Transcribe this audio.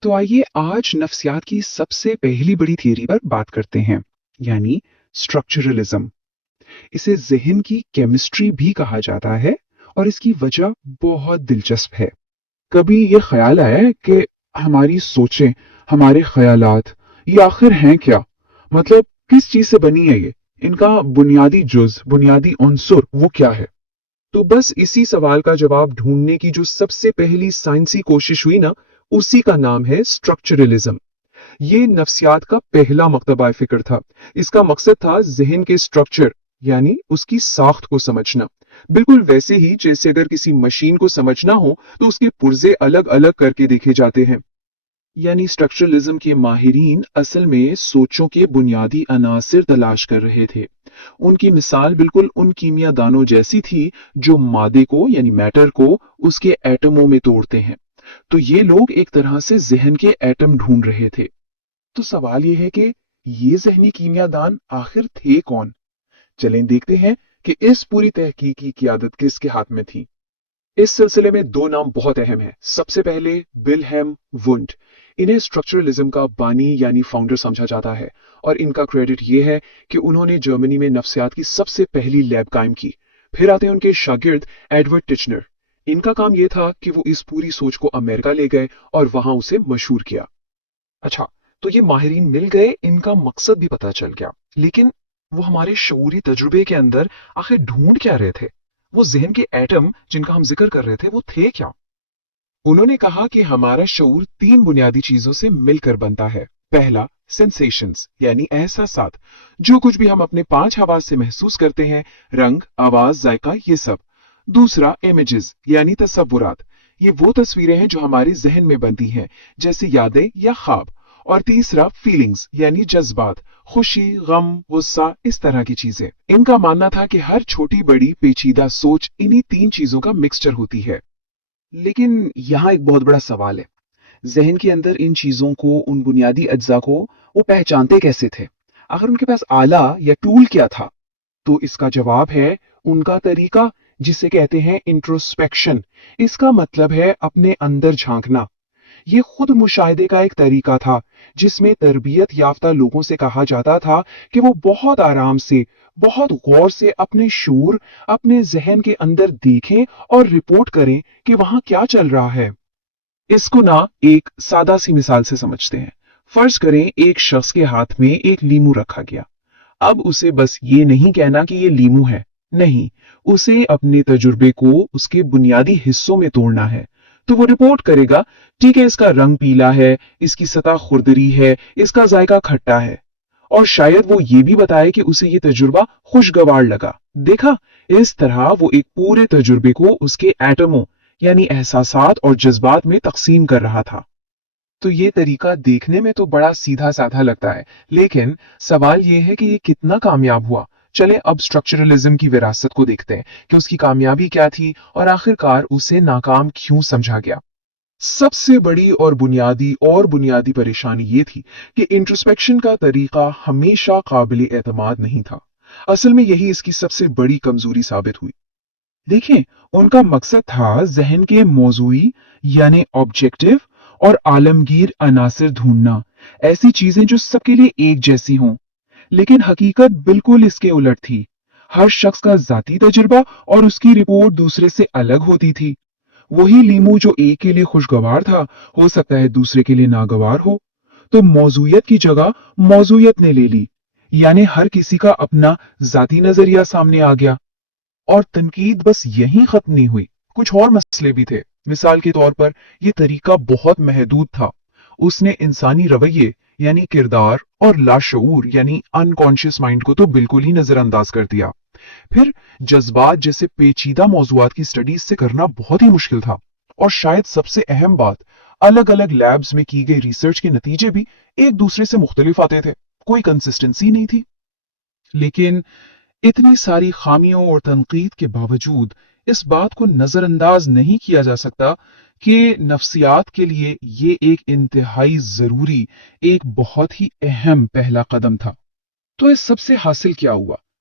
تو آئیے آج نفسیات کی سب سے پہلی بڑی تھیوری پر بات کرتے ہیں، یعنی اسٹرکچرلزم۔ اسے ذہن کی کیمسٹری بھی کہا جاتا ہے اور اس کی وجہ بہت دلچسپ ہے۔ کبھی یہ خیال آیا ہے کہ ہماری سوچیں، ہمارے خیالات یہ آخر ہیں کیا؟ مطلب کس چیز سے بنی ہے یہ؟ ان کا بنیادی جز، بنیادی عنصر وہ کیا ہے؟ تو بس اسی سوال کا جواب ڈھونڈنے کی جو سب سے پہلی سائنسی کوشش ہوئی نا، اسی کا نام ہے اسٹرکچرلزم۔ یہ نفسیات کا پہلا مکتبہ فکر تھا۔ اس کا مقصد تھا ذہن کے اسٹرکچر، یعنی اس کی ساخت کو سمجھنا۔ بالکل ویسے ہی جیسے اگر کسی مشین کو سمجھنا ہو تو اس کے پرزے الگ الگ کر کے دیکھے جاتے ہیں۔ یعنی اسٹرکچرلزم کے ماہرین اصل میں سوچوں کے بنیادی عناصر تلاش کر رہے تھے۔ ان کی مثال بالکل ان کیمیا دانوں جیسی تھی جو مادے کو یعنی میٹر کو اس کے ایٹموں میں توڑتے ہیں۔ تو یہ لوگ ایک طرح سے ذہن کے ایٹم ڈھونڈ رہے تھے۔ تو سوال یہ ہے کہ یہ ذہنی کیمیا دان آخر تھے کون؟ چلیں دیکھتے ہیں کہ اس پوری تحقیق کی قیادت کس کے ہاتھ میں تھی۔ اس سلسلے میں دو نام بہت اہم ہیں۔ سب سے پہلے ولہیلم وundt۔ انہیں اسٹرکچرلزم کا بانی یعنی فاؤنڈر سمجھا جاتا ہے، اور ان کا کریڈٹ یہ ہے کہ انہوں نے جرمنی میں نفسیات کی سب سے پہلی لیب قائم کی۔ پھر آتے ہیں ان کے شاگرد ایڈورڈ ٹچنر۔ ان کا کام یہ تھا کہ وہ اس پوری سوچ کو امریکہ لے گئے اور وہاں اسے مشہور کیا۔ اچھا، تو یہ ماہرین مل گئے، ان کا مقصد بھی پتہ چل گیا، لیکن وہ ہمارے شعوری تجربے کے اندر آخر ڈھونڈ کیا رہے تھے؟ وہ ذہن کے ایٹم جن کا ہم ذکر کر رہے تھے وہ تھے کیا؟ انہوں نے کہا کہ ہمارا شعور تین بنیادی چیزوں سے مل کر بنتا ہے۔ پہلا، سینسیشنز یعنی احساسات، جو کچھ بھی ہم اپنے پانچ حواس سے محسوس کرتے ہیں، رنگ، آواز، ذائقہ، یہ سب۔ دوسرا، امیجز یعنی تصورات، یہ وہ تصویریں ہیں جو ہمارے ذہن میں بنتی ہیں، جیسے یادیں یا خواب۔ اور تیسرا، فیلنگز یعنی جذبات، خوشی، غم، غصہ، اس طرح کی چیزیں۔ ان کا ماننا تھا کہ ہر چھوٹی بڑی پیچیدہ سوچ انہی تین چیزوں کا مکسچر ہوتی ہے۔ لیکن یہاں ایک بہت بڑا سوال ہے، ذہن کے اندر ان چیزوں کو، ان بنیادی اجزاء کو وہ پہچانتے کیسے تھے؟ آخر ان کے پاس آلہ یا ٹول کیا تھا؟ تو اس کا جواب ہے ان کا طریقہ، جسے کہتے ہیں انٹروسپیکشن۔ اس کا مطلب ہے اپنے اندر جھانکنا۔ یہ خود مشاہدے کا ایک طریقہ تھا جس میں تربیت یافتہ لوگوں سے کہا جاتا تھا کہ وہ بہت آرام سے، بہت غور سے اپنے شعور، اپنے ذہن کے اندر دیکھیں اور رپورٹ کریں کہ وہاں کیا چل رہا ہے۔ اس کو نا ایک سادہ سی مثال سے سمجھتے ہیں۔ فرض کریں ایک شخص کے ہاتھ میں ایک لیمو رکھا گیا۔ اب اسے بس یہ نہیں کہنا کہ یہ لیمو ہے، نہیں، اسے اپنے تجربے کو اس کے بنیادی حصوں میں توڑنا ہے۔ تو وہ رپورٹ کرے گا، ٹھیک ہے، اس کا رنگ پیلا ہے، اس کی سطح خردری ہے، اس کا ذائقہ کھٹا ہے، اور شاید وہ یہ بھی بتائے کہ اسے یہ تجربہ خوشگوار لگا۔ دیکھا، اس طرح وہ ایک پورے تجربے کو اس کے ایٹموں یعنی احساسات اور جذبات میں تقسیم کر رہا تھا۔ تو یہ طریقہ دیکھنے میں تو بڑا سیدھا سادھا لگتا ہے، لیکن سوال یہ ہے کہ یہ کتنا کامیاب ہوا۔ چلیں اب اسٹرکچرلزم کی وراثت کو دیکھتے ہیں کہ اس کی کامیابی کیا تھی اور آخرکار اسے ناکام کیوں سمجھا گیا۔ سب سے بڑی اور بنیادی پریشانی یہ تھی کہ انٹروسپیکشن کا طریقہ ہمیشہ قابل اعتماد نہیں تھا۔ اصل میں یہی اس کی سب سے بڑی کمزوری ثابت ہوئی۔ دیکھیں، ان کا مقصد تھا ذہن کے موضوعی یعنی آبجیکٹو اور عالمگیر عناصر ڈھونڈنا، ایسی چیزیں جو سب کے لیے ایک جیسی ہوں۔ لیکن حقیقت بالکل اس کے الٹ تھی۔ ہر شخص کا ذاتی تجربہ اور اس کی رپورٹ دوسرے سے الگ ہوتی تھی۔ وہی لیمو جو ایک کے لیے خوشگوار تھا، ہو سکتا ہے دوسرے کے لیے ناگوار ہو۔ تو موضوعیت کی جگہ موضوعیت نے لے لی، یعنی ہر کسی کا اپنا ذاتی نظریہ سامنے آ گیا۔ اور تنقید بس یہیں ختم نہیں ہوئی، کچھ اور مسئلے بھی تھے۔ مثال کے طور پر یہ طریقہ بہت محدود تھا۔ اس نے انسانی رویے یعنی کردار اور لاشعور یعنی انکانشیس مائنڈ کو تو بالکل ہی نظر انداز کر دیا۔ پھر جذبات جیسے پیچیدہ موضوعات کی سٹڈیز سے کرنا بہت ہی مشکل تھا، اور شاید سب سے اہم بات، الگ الگ لیبز میں کی گئی ریسرچ کے نتیجے بھی ایک دوسرے سے مختلف آتے تھے، کوئی کنسسٹنسی نہیں تھی۔ لیکن اتنی ساری خامیوں اور تنقید کے باوجود اس بات کو نظر انداز نہیں کیا جا سکتا کہ نفسیات کے لیے یہ ایک انتہائی ضروری، ایک بہت ہی اہم پہلا قدم تھا۔ تو اس سب سے حاصل کیا ہوا؟